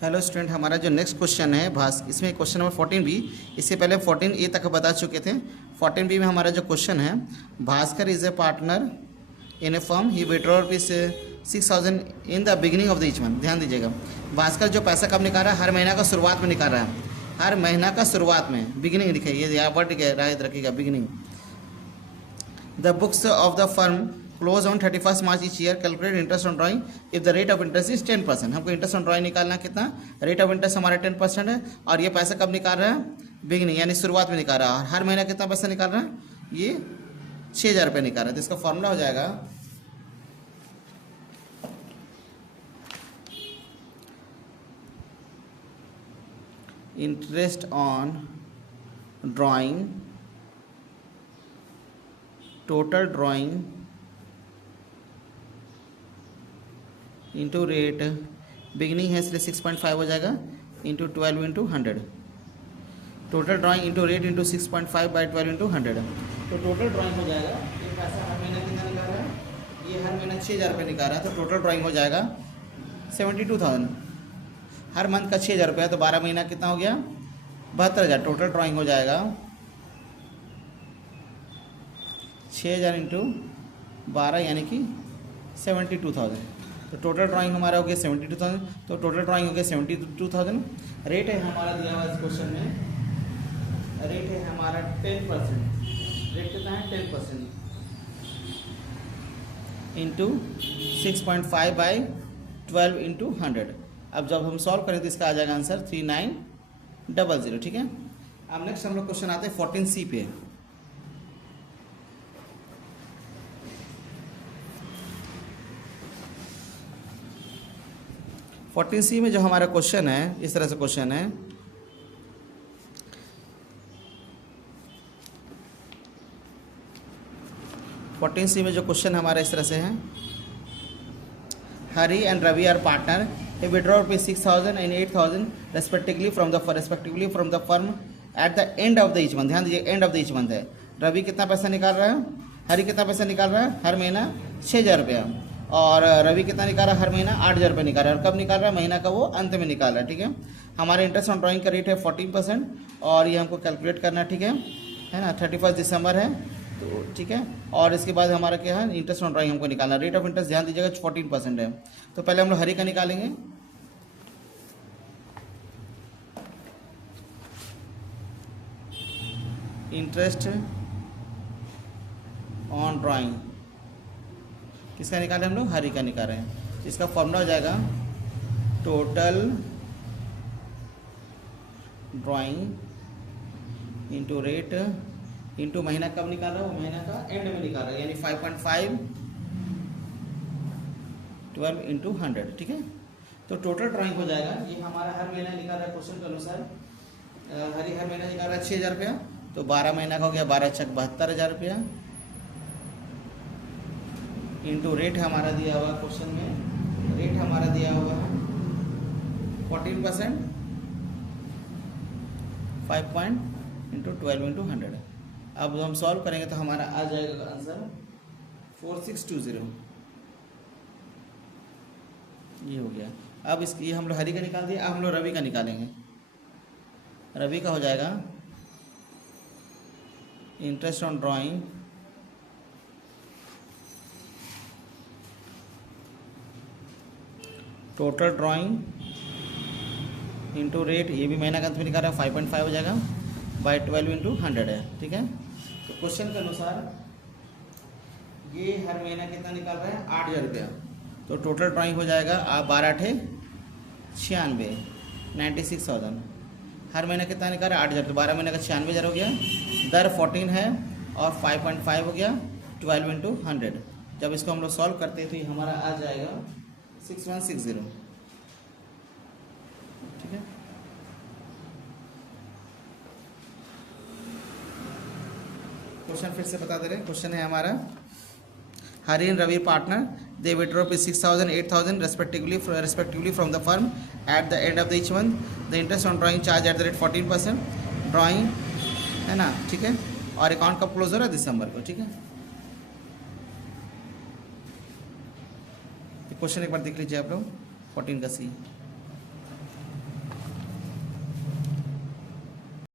Hello student, हमारा जो next question है इसमें क्वेश्चन नंबर 14 बी। इससे पहले 14 ए तक बता चुके थे। 14 बी में हमारा जो क्वेश्चन है, Bhaskar is a partner in A firm, he withdraw rupees 6,000 in the beginning of the each month. ध्यान दीजिएगा, भास्कर जो पैसा कब निकाल रहा है, हर महीना का शुरुआत में निकाल रहा है। हर महीना का शुरुआत में, बिगिनिंग लिखे, ये यहाँ वर्ड याद रखिएगा, beginning. The books of the firm close on 31 March each year, calculate interest on drawing if the rate of interest is 10%। हमको इंटरेस्ट ऑन ड्राइंग निकालना कितना, रेट ऑफ इंटरेस्ट हमारा 10% है, और ये पैसा कब निकाल रहा है, बिगिनिंग यानी शुरुआत में निकाल रहा है। और हर महीना कितना पैसा निकाल रहा है, ये 6,000 रुपये निकाल रहा है। तो इसका फॉर्मूला हो जाएगा interest on drawing, total drawing into rate, beginning है इसलिए 6.5 हो जाएगा, into 12 into 100। Total drawing into rate into 6.5 by 12 into 100। तो टोटल ड्राइंग हो जाएगा, ये पैसा हर महीना कितना निकाल रहा है, ये हर महीना 6,000 रुपये निकाल रहा है। तो टोटल ड्राइंग हो जाएगा 72,000। हर मंथ का 6,000 रुपये, तो 12 महीना कितना हो गया, 72,000। टोटल ड्राइंग हो जाएगा 6,000 इंटू 12 यानी कि 72,000। तो टोटल ड्राइंग हमारा हो गया 72,000। तो टोटल ड्राइंग हो गया 72,000। रेट है हमारा दिया हुआ इस क्वेश्चन में, रेट है हमारा 10%। रेट कितना है, 10% इंटू 6.5 बाई 12 इंटू 100। अब जब हम सॉल्व करें तो इसका आ जाएगा आंसर 3900। ठीक है। अब नेक्स्ट हम लोग क्वेश्चन आते हैं 14C पे। 14C में जो हमारा क्वेश्चन है, इस तरह से क्वेश्चन है, C में जो क्वेश्चन हमारा इस तरह से है, Hari and Ravi are partner, he withdraw rupees 6,000 and 8,000 respectively from the firm at the end of the each month। ध्यान दीजिए, end of the each month है। रवि कितना पैसा निकाल रहा है, हरी कितना पैसा निकाल रहा है, हर महीना 6,000 रुपया, और रवि कितना निकाल रहा है, हर महीना 8,000 रुपये निकाल रहा है। और कब निकाल रहा है, महीना का वो अंत में निकाल रहा है। ठीक है। हमारे इंटरेस्ट ऑन ड्राइंग का रेट है 14%, और ये हमको कैलकुलेट करना है। ठीक है ना, 31 दिसंबर है, तो ठीक है। और इसके बाद हमारा क्या है, इंटरेस्ट ऑन ड्राइंग हमको निकालना। रेट ऑफ इंटरेस्ट ध्यान दीजिएगा 14% है। तो पहले हम लोग हरी का निकालेंगे। इंटरेस्ट ऑन ड्राइंग किसका निकाले, हम लोग हरी का निकाल रहे हैं। इसका फॉर्मूला हो जाएगा total drawing into rate into महीना कब निकाल रहा है, वो महीना का एंड में निकाल रहा है, यानी 5.5 12 इंटू 100। ठीक है। तो टोटल ड्राइंग हो जाएगा, ये हमारा हर महीना निकाल रहा है क्वेश्चन के अनुसार। हरी हर महीना निकाल रहा है 6,000 रुपया, तो 12 महीना का हो गया 12 छक 72,000 रुपया, इंटू रेट हमारा दिया हुआ क्वेश्चन में, रेट हमारा दिया हुआ है 14%, 5 इंटू 12 इंटू 100। अब हम सॉल्व करेंगे तो हमारा आ जाएगा आंसर 4620। ये हो गया। अब ये हम लोग हरी का निकाल दिए, अब हम लोग रवि का निकालेंगे। रवि का हो जाएगा interest on drawing total drawing into rate, ये भी महीना का अंत में निकाल रहा है, 5.5 हो जाएगा, बाई 12 इंटू 100 है। ठीक है। तो क्वेश्चन के अनुसार ये हर महीना कितना निकाल रहा है, 8,000 रुपया। तो टोटल ड्राइंग हो जाएगा 12 96 96,000। हर महीने कितना निकाल रहा है, 8,000। तो 12 महीने का 96,000 हो गया, दर 14 है, और 5.5 हो गया, 12 इंटू 100। जब इसको हम लोग सॉल्व करते हैं तो ये हमारा आ जाएगा 6160। ठीक है। क्वेश्चन फिर से बता दे रहे हैं। क्वेश्चन है हमारा, Hari and Ravi partner, they withdraw rupees 6,000 8,000 respectively from the firm at the end of the each month. The interest on drawing charge at the rate 14%। Drawing है ना, ठीक है। और अकाउंट कब क्लोज हो रहा है, दिसंबर को। ठीक है। क्वेश्चन एक बार देख लीजिए आप लोग 14 का सी।